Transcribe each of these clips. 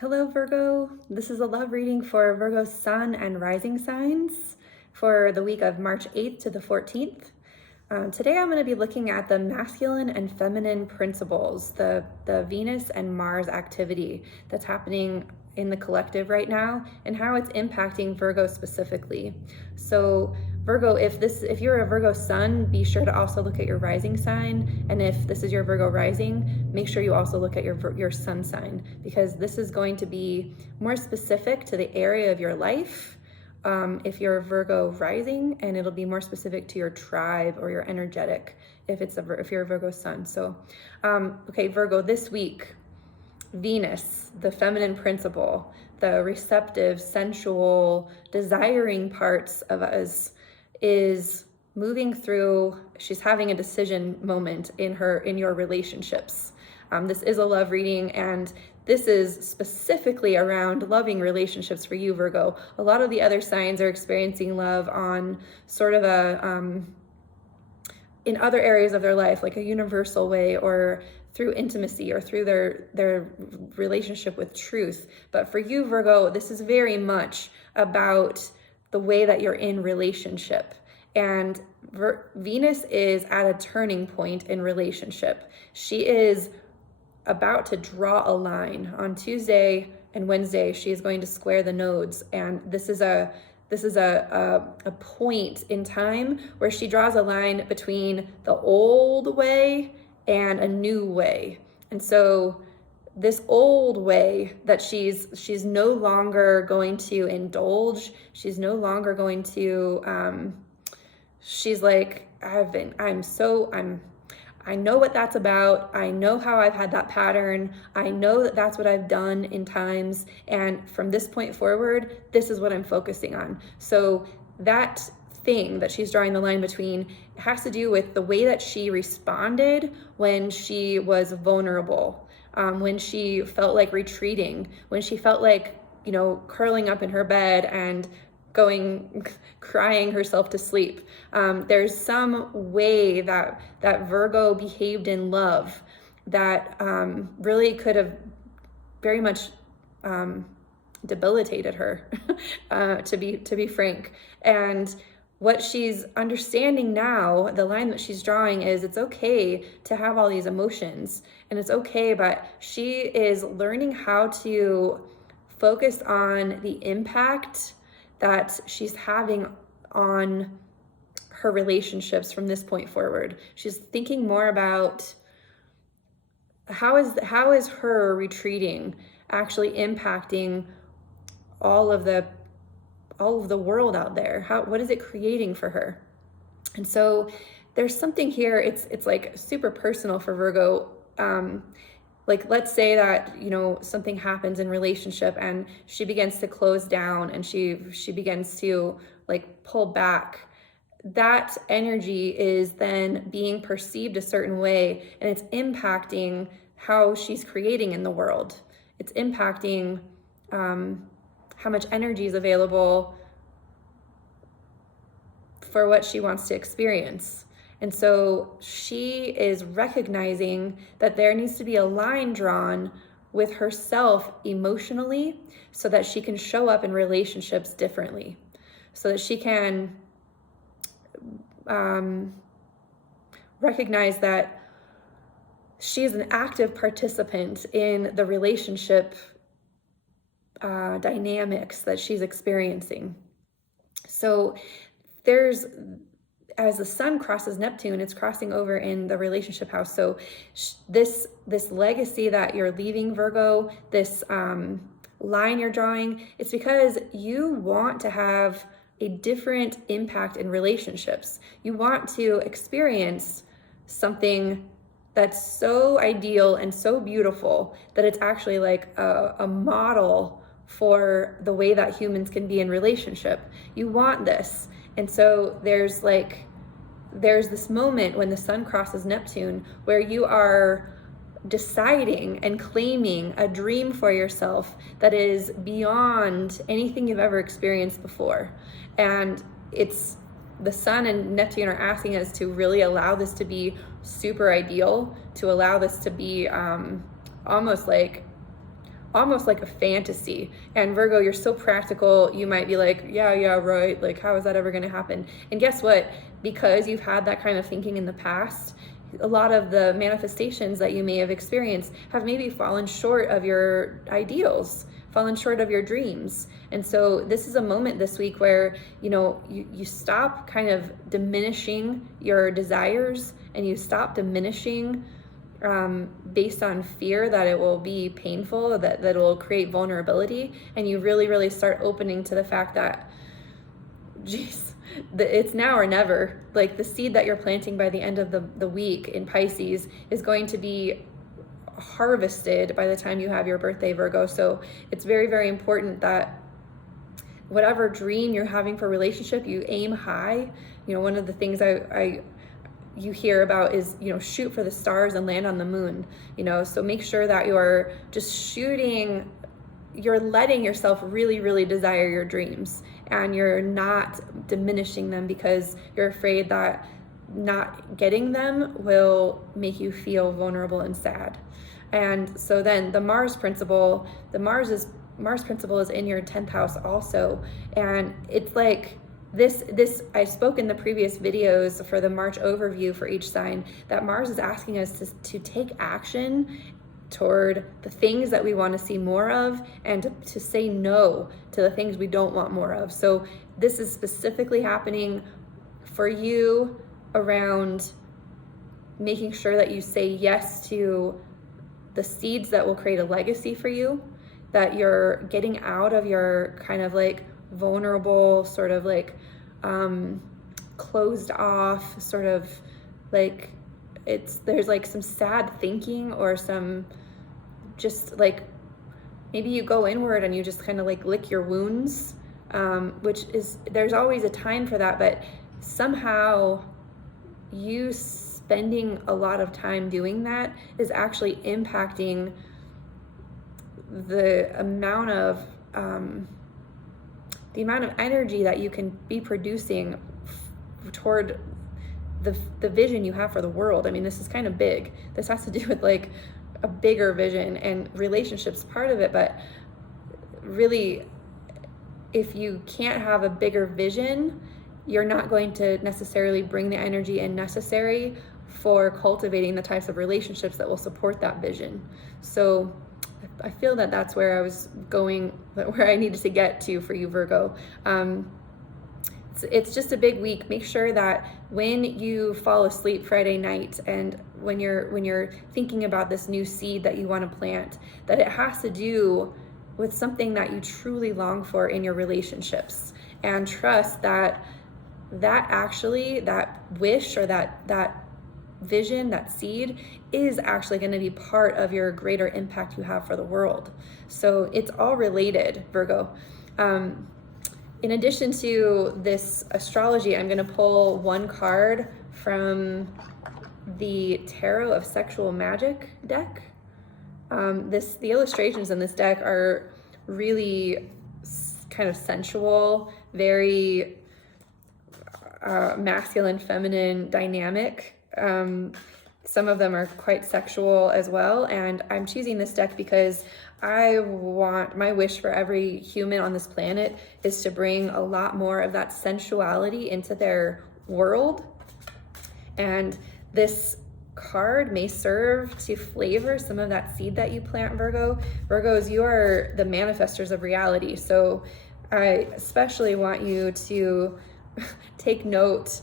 Hello, Virgo. This is a love reading for Virgo's sun and rising signs for the week of March 8th to the 14th. Today I'm going to be looking at the masculine and feminine principles, the Venus and Mars activity that's happening in the collective right now and how it's impacting Virgo specifically. So Virgo, if you're a Virgo sun, be sure to also look at your rising sign. And if this is your Virgo rising, make sure you also look at your sun sign, because this is going to be more specific to the area of your life. If you're a Virgo rising, and it'll be more specific to your tribe or your energetic if you're a Virgo sun. So, okay, Virgo, this week, Venus, the feminine principle, the receptive, sensual, desiring parts of us, is moving through. She's having a decision moment in your relationships. This is a love reading, and this is specifically around loving relationships for you, Virgo. A lot of the other signs are experiencing love on sort of in other areas of their life, like a universal way, or through intimacy, or through their relationship with truth. But for you, Virgo, this is very much about the way that you're in relationship. And Venus is at a turning point in relationship. She is about to draw a line. On Tuesday and Wednesday, she is going to square the nodes, and this is a point in time where she draws a line between the old way and a new way. And so this old way that she's no longer going to indulge, she's no longer going to she's like, I know what that's about. I know how I've had that pattern. I know that that's what I've done in times. And from this point forward, this is what I'm focusing on. So that thing that she's drawing the line between has to do with the way that she responded when she was vulnerable, when she felt like retreating, when she felt like, curling up in her bed and crying herself to sleep. There's some way that Virgo behaved in love that really could have very much debilitated her, to be frank. And what she's understanding now, the line that she's drawing, is it's okay to have all these emotions, and it's okay, but she is learning how to focus on the impact that she's having on her relationships from this point forward. She's thinking more about how is her retreating actually impacting all of the world out there. What is it creating for her? And so there's something here. It's like super personal for Virgo. Like, let's say that, something happens in relationship and she begins to close down and she begins to like pull back. That energy is then being perceived a certain way, and it's impacting how she's creating in the world. It's impacting how much energy is available for what she wants to experience. And so she is recognizing that there needs to be a line drawn with herself emotionally so that she can show up in relationships differently, so that she can recognize that she is an active participant in the relationship dynamics that she's experiencing. So as the sun crosses Neptune, it's crossing over in the relationship house. So this legacy that you're leaving, Virgo, this line you're drawing, it's because you want to have a different impact in relationships. You want to experience something that's so ideal and so beautiful that it's actually like a model for the way that humans can be in relationship. You want this. And so there's this moment when the sun crosses Neptune where you are deciding and claiming a dream for yourself that is beyond anything you've ever experienced before. And it's the sun and Neptune are asking us to really allow this to be super ideal, to allow this to be almost like almost like a fantasy. And Virgo, you're so practical, you might be like, yeah, right, like how is that ever going to happen? And guess what? Because you've had that kind of thinking in the past, a lot of the manifestations that you may have experienced have maybe fallen short of your ideals, fallen short of your dreams. And so this is a moment this week where, you stop kind of diminishing your desires, and you stop diminishing based on fear that it will be painful, that it will create vulnerability. And you really, really start opening to the fact that, geez, it's now or never. Like the seed that you're planting by the end of the week in Pisces is going to be harvested by the time you have your birthday, Virgo. So it's very, very important that whatever dream you're having for relationship, you aim high. One of the things you hear about is, shoot for the stars and land on the moon. So make sure that you're just shooting, you're letting yourself really, really desire your dreams, and you're not diminishing them because you're afraid that not getting them will make you feel vulnerable and sad. And so then the Mars principle is in your 10th house also. And it's like this I spoke in the previous videos for the March overview for each sign, that Mars is asking us to take action toward the things that we want to see more of, and to say no to the things we don't want more of. So this is specifically happening for you around making sure that you say yes to the seeds that will create a legacy for you, that you're getting out of your kind of like vulnerable, sort of like closed off, sort of like there's like some sad thinking, or some just like maybe you go inward and you just kind of like lick your wounds, which is, there's always a time for that, but somehow you spending a lot of time doing that is actually impacting the amount of energy that you can be producing toward the vision you have for the world. I mean, this is kind of big. This has to do with like a bigger vision, and relationships part of it. But really, if you can't have a bigger vision, you're not going to necessarily bring the energy in necessary for cultivating the types of relationships that will support that vision. So I feel that that's where I was going, where I needed to get to for you, Virgo. It's just a big week. Make sure that when you fall asleep Friday night, and when you're thinking about this new seed that you want to plant, that it has to do with something that you truly long for in your relationships, and trust that actually, that wish, or that vision, that seed, is actually going to be part of your greater impact you have for the world. So it's all related, Virgo. In addition to this astrology, I'm going to pull one card from the Tarot of Sexual Magic deck. The illustrations in this deck are really kind of sensual, very masculine, feminine dynamic. Some of them are quite sexual as well, and I'm choosing this deck because my wish for every human on this planet is to bring a lot more of that sensuality into their world. And this card may serve to flavor some of that seed that you plant, Virgo. Virgos, you are the manifestors of reality. So I especially want you to take note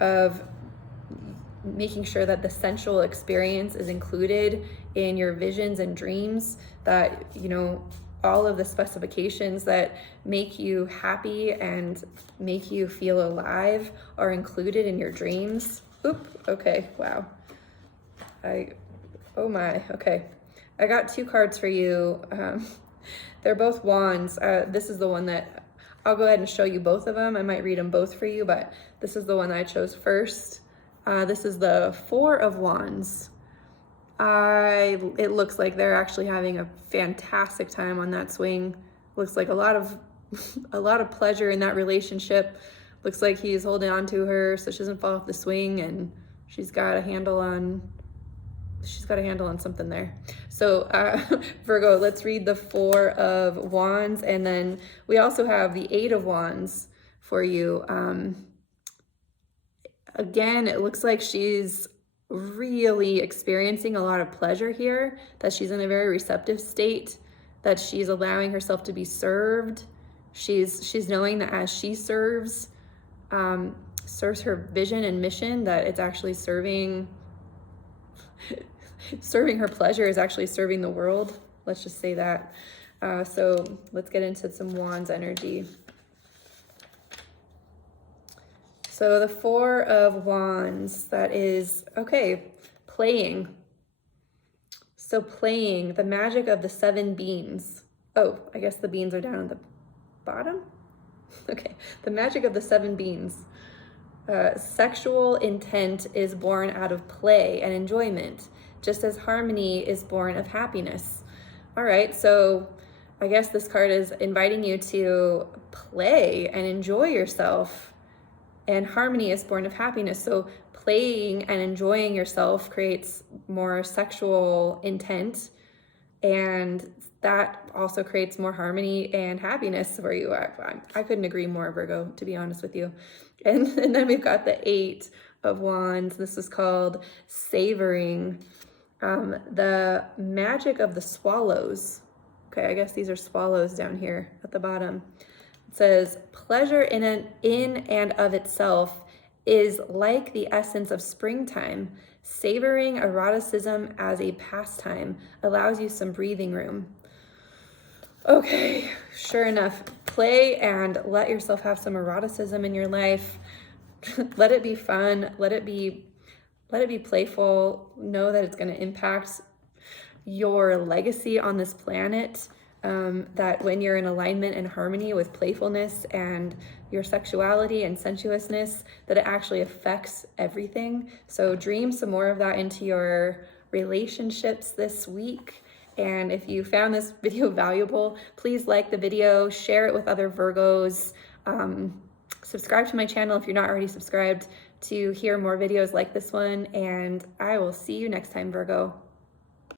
of making sure that the sensual experience is included in your visions and dreams, that all of the specifications that make you happy and make you feel alive are included in your dreams. Oop, okay, wow. Oh my, okay. I got two cards for you. They're both wands. This is the one that I'll go ahead and show you both of them. I might read them both for you, but this is the one I chose first. This is the Four of Wands. It looks like they're actually having a fantastic time on that swing. Looks like a lot of pleasure in that relationship. Looks like he's holding on to her so she doesn't fall off the swing, and she's got a handle on she's got a handle on something there. So Virgo, let's read the Four of Wands, and then we also have the Eight of Wands for you. Again, it looks like she's really experiencing a lot of pleasure here, that she's in a very receptive state, that she's allowing herself to be served. She's knowing that as she serves her vision and mission, that it's actually serving her pleasure is actually serving the world. Let's just say that. So let's get into some Wands energy. So the Four of Wands, that is, okay, playing. So playing, the magic of the 7 beans. Oh, I guess the beans are down at the bottom? Okay, the magic of the 7 beans. Sexual intent is born out of play and enjoyment, just as harmony is born of happiness. All right, so I guess this card is inviting you to play and enjoy yourself. And harmony is born of happiness. So playing and enjoying yourself creates more sexual intent, and that also creates more harmony and happiness for you. I couldn't agree more, Virgo, to be honest with you. And then we've got the Eight of Wands. This is called savoring. The magic of the swallows. Okay, I guess these are swallows down here at the bottom. It says, pleasure in and of itself is like the essence of springtime. Savoring eroticism as a pastime allows you some breathing room. Okay, sure enough, play and let yourself have some eroticism in your life. Let it be fun. Let it be playful. Know that it's going to impact your legacy on this planet. That when you're in alignment and harmony with playfulness and your sexuality and sensuousness, that it actually affects everything. So dream some more of that into your relationships this week. And if you found this video valuable, please like the video, share it with other Virgos, subscribe to my channel if you're not already subscribed to hear more videos like this one, and I will see you next time, Virgo.